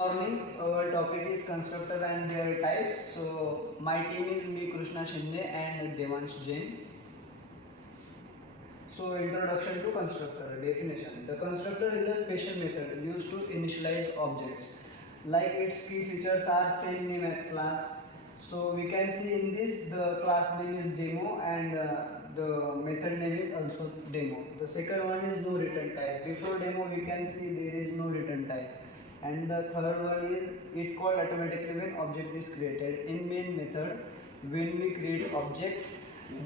Morning, our topic is constructor and their types. So my team is me Krishna Shinde and Devansh Jain. So introduction to constructor definition. The constructor is a special method used to initialize objects. Like its key features are same name as class. So we can see in this the class name is demo and the method name is also demo. The second one is no return type. Before demo we can see there is no return type. And the third one is it called automatically when object is created. In main method when we create object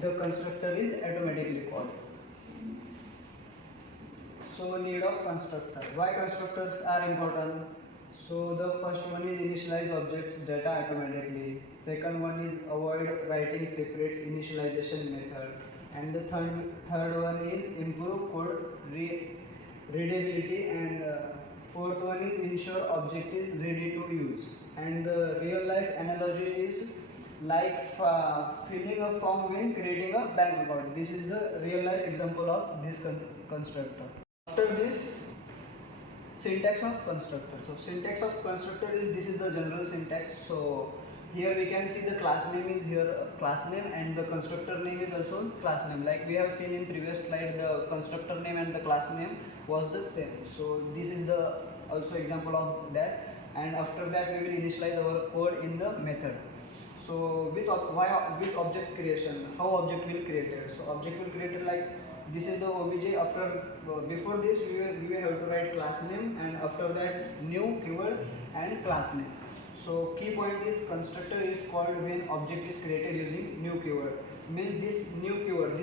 the constructor is automatically called. So need of constructor. Why constructors are important? So the first one is initialize objects data automatically. Second one is avoid writing separate initialization method. And the third one is improve code readability and fourth one is ensure object is ready to use. And the real life analogy is like filling a form when creating a bank account. This is the real life example of this constructor. After this, syntax of constructor. So syntax of constructor is this is the general syntax. So here we can see the class name is here class name and the constructor name is also class name. Like we have seen in previous slide, the constructor name and the class name was the same. So this is the also example of that. And after that we will initialize our code in the method. So with object creation, how object will created? So object will created like this is the obj. After before this we have to write class name and after that new keyword and class name. So key point is constructor is called when object is created using new keyword. Means this new keyword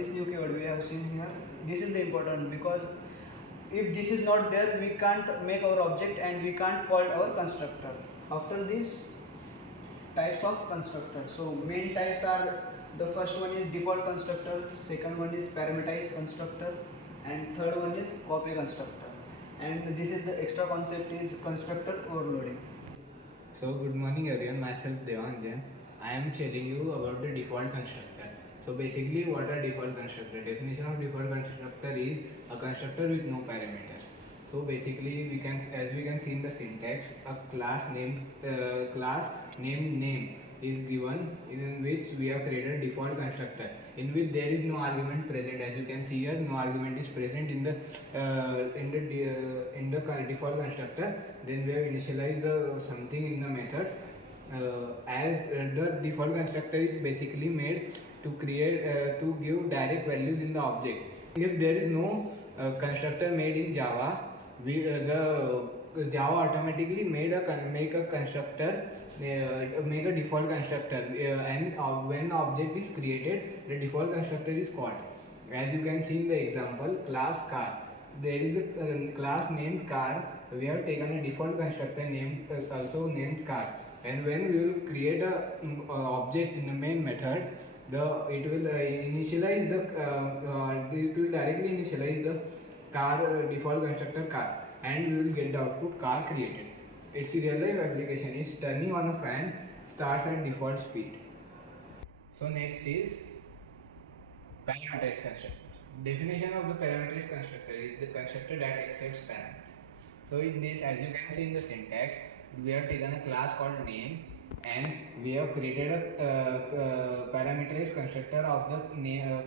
we have seen here. This is the important because if this is not there we can't make our object and we can't call our constructor. After this, types of constructor. So main types are the first one is default constructor, second one is parameterized constructor, and third one is copy constructor. And this is the extra concept is constructor overloading. So good morning everyone, myself Devansh Jain. I am telling you about the default constructor. So basically what are default constructor? Definition of default constructor is a constructor with no parameters. So basically we can, as we can see in the syntax, a class named name is given in which we have created default constructor in which there is no argument present. As you can see here, no argument is present in the default constructor. Then we have initialized the something in the method. As the default constructor is basically made to create to give direct values in the object. If there is no constructor made in Java, the Java automatically make a constructor, make a default constructor, and when object is created, the default constructor is called. As you can see in the example, class car. There is a class named car. We have taken a default constructor named also named car. And when we will create a object in the main method, it will initialize it will directly initialize the car default constructor car, and we will get the output car created. Its real life application is turning on a fan starts at default speed. So next is parameterized constructor. Definition of the parameterized constructor is the constructor that accepts parameters. So in this, as you can see in the syntax, we have taken a class called name and we have created a parameterized constructor of the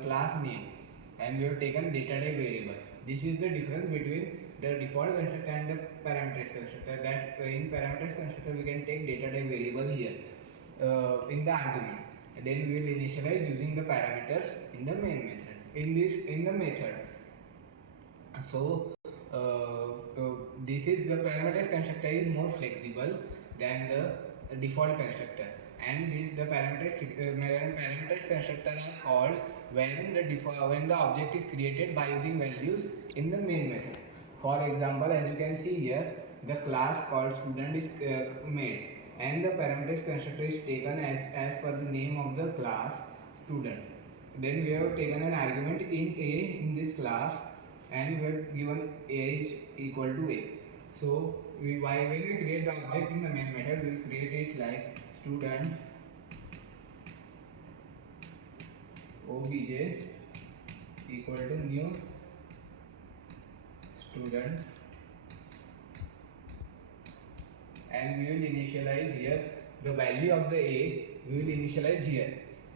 class name, and we have taken data type variable. This is the difference between the default constructor and the parameterized constructor. That in parameterized constructor we can take data type variable here in the argument. Then we will initialize using the parameters in the main method. In the method. So this is the parameterized constructor is more flexible than the default constructor, and the parameterized constructor are called when the object is created by using values in the main method. For example, as you can see here, the class called student is made, and the parameterized constructor is taken as per the name of the class student. Then we have taken an argument int a in this class, and we have given a is equal to a. So when we create the object in the main method, we will create it like student obj equal to new student and we will initialize here the value of the a. We will initialize here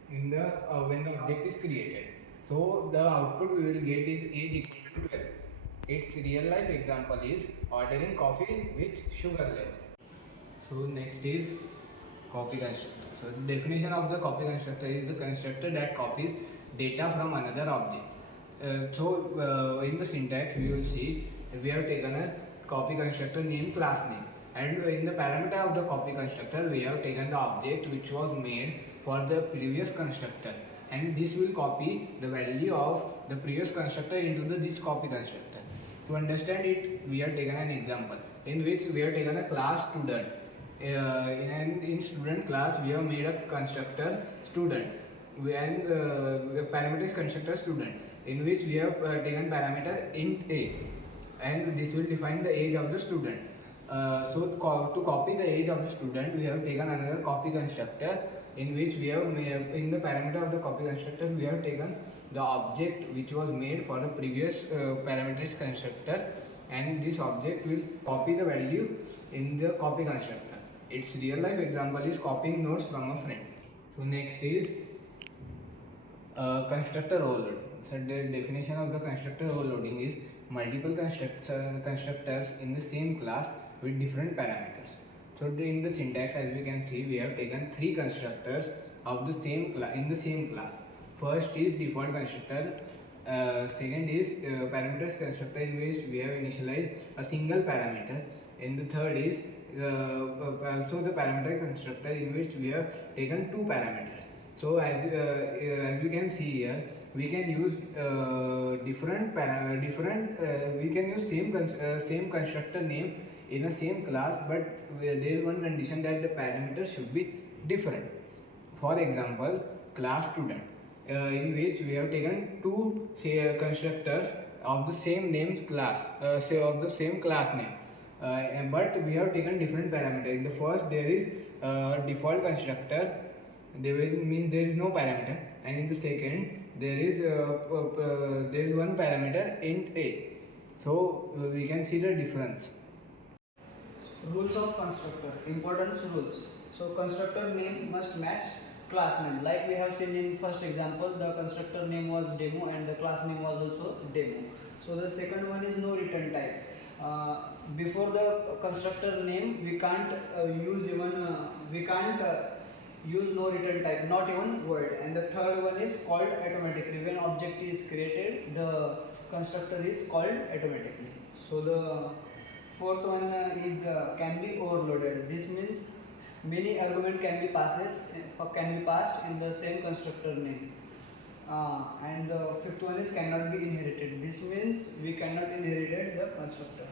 in the when the object is created. So the output we will get is age equal to 12. Its real life example is ordering coffee with sugar level. So next is copy constructor. So the definition of the copy constructor is the constructor that copies data from another object. In the syntax we will see we have taken a copy constructor name class name, and in the parameter of the copy constructor we have taken the object which was made for the previous constructor, and this will copy the value of the previous constructor into this copy constructor. To understand it, we have taken an example in which we have taken a class student. And in student class we have made a constructor student, and the parameter is constructor student, in which we have taken parameter int a, and this will define the age of the student. To copy the age of the student, we have taken another copy constructor, in which we have in the parameter of the copy constructor we have taken the object which was made for the previous parameter constructor, and this object will copy the value in the copy constructor. Its real life example is copying notes from a friend. So next is constructor overloading. So the definition of the constructor overloading is multiple constructors in the same class with different parameters. So in the syntax, as we can see, we have taken three constructors of the same in the same class. First is default constructor. Second is parameters constructor, in which we have initialized a single parameter. And the third is also the parameter constructor, in which we have taken two parameters. So as we can see here, we can use we can use same constructor name in a same class, but there is one condition that the parameters should be different. For example, class student, in which we have taken two constructors of the same name class, of the same class name, but we have taken different parameters. In the first, there is default constructor, there is no parameter, and in the second there is one parameter int a. So we can see the difference. Rules of constructor, importance rules. So constructor name must match class name. Like we have seen in first example, the constructor name was demo and the class name was also demo. So the second one is no return type. Before the constructor name, we can't use no return type, not even void. And the third one is called automatically. When object is created, the constructor is called automatically. So the fourth one is can be overloaded. This means many argument can be passed in the same constructor name. And the fifth one is cannot be inherited. This means we cannot inherit the constructor.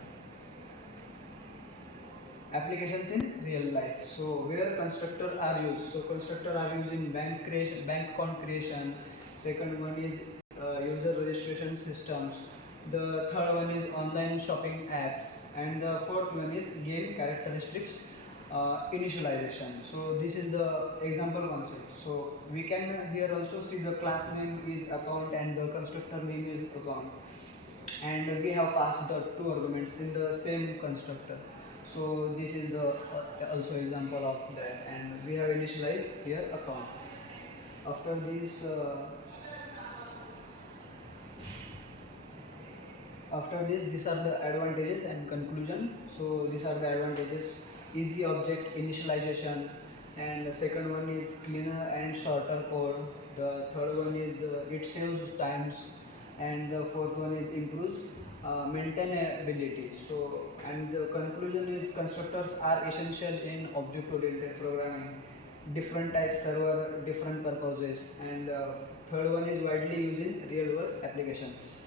Applications in real life. So where constructor are used? So constructor are used in bank account creation. Second one is user registration systems. The third one is online shopping apps, and the fourth one is game characteristics initialization. So this is the example concept. So we can here also see the class name is account and the constructor name is account, and we have passed the two arguments in the same constructor. So this is the also example of that, and we have initialized here account. After this these are the advantages and conclusion. So these are the advantages: easy object initialization, and the second one is cleaner and shorter code. The third one is it saves times, and the fourth one is improves maintainability. So, and the conclusion is constructors are essential in object-oriented programming. Different types serve different purposes, and third one is widely used in real-world applications.